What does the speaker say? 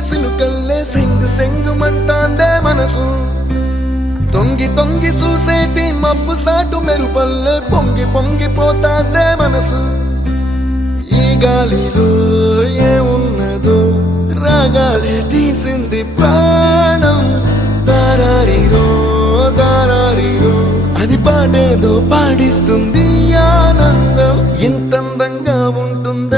సినుకల్లే సెంగు సెంగుమంటాందే మనసు తొంగి తొంగి చూసేటి మబ్బు సాటు మెరుపల్లే పొంగి పొంగిపోతాందే మనసు ఈ గాలిలో ఏమున్నదో రాగాలే తీసింది ప్రాణం దారారిరో దారారిరో అని పాడేదో పాడిస్తుంది ఆనందం ఇంతందంగా ఉంటుందా